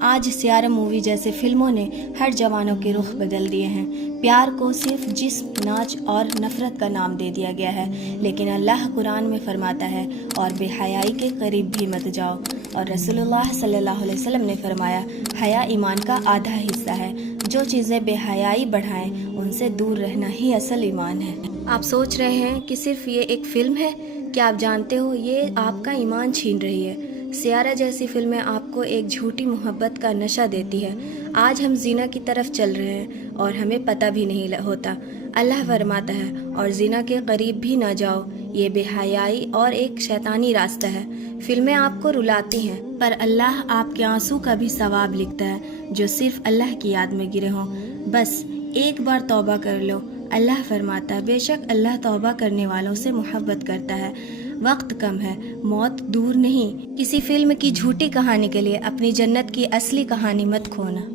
آج سیارہ مووی جیسے فلموں نے ہر جوانوں کے رخ بدل دیے ہیں۔ پیار کو صرف جسم، ناچ اور نفرت کا نام دے دیا گیا ہے، لیکن اللہ قرآن میں فرماتا ہے اور بے حیائی کے قریب بھی مت جاؤ، اور رسول اللہ صلی اللہ علیہ وسلم نے فرمایا حیا ایمان کا آدھا حصہ ہے۔ جو چیزیں بے حیائی بڑھائیں ان سے دور رہنا ہی اصل ایمان ہے۔ آپ سوچ رہے ہیں کہ صرف یہ ایک فلم ہے؟ کیا آپ جانتے ہو یہ آپ کا ایمان چھین رہی ہے؟ سیارہ جیسی فلمیں آپ کو ایک جھوٹی محبت کا نشہ دیتی ہے۔ آج ہم زنا کی طرف چل رہے ہیں اور ہمیں پتہ بھی نہیں ہوتا۔ اللہ فرماتا ہے اور زنا کے قریب بھی نہ جاؤ، یہ بے حیائی اور ایک شیطانی راستہ ہے۔ فلمیں آپ کو رلاتی ہیں، پر اللہ آپ کے آنسو کا بھی ثواب لکھتا ہے، جو صرف اللہ کی یاد میں گرے ہوں۔ بس ایک بار توبہ کر لو۔ اللہ فرماتا ہے بے شک اللہ توبہ کرنے والوں سے محبت کرتا ہے۔ وقت کم ہے، موت دور نہیں۔ کسی فلم کی جھوٹی کہانی کے لیے اپنی جنت کی اصلی کہانی مت کھونا۔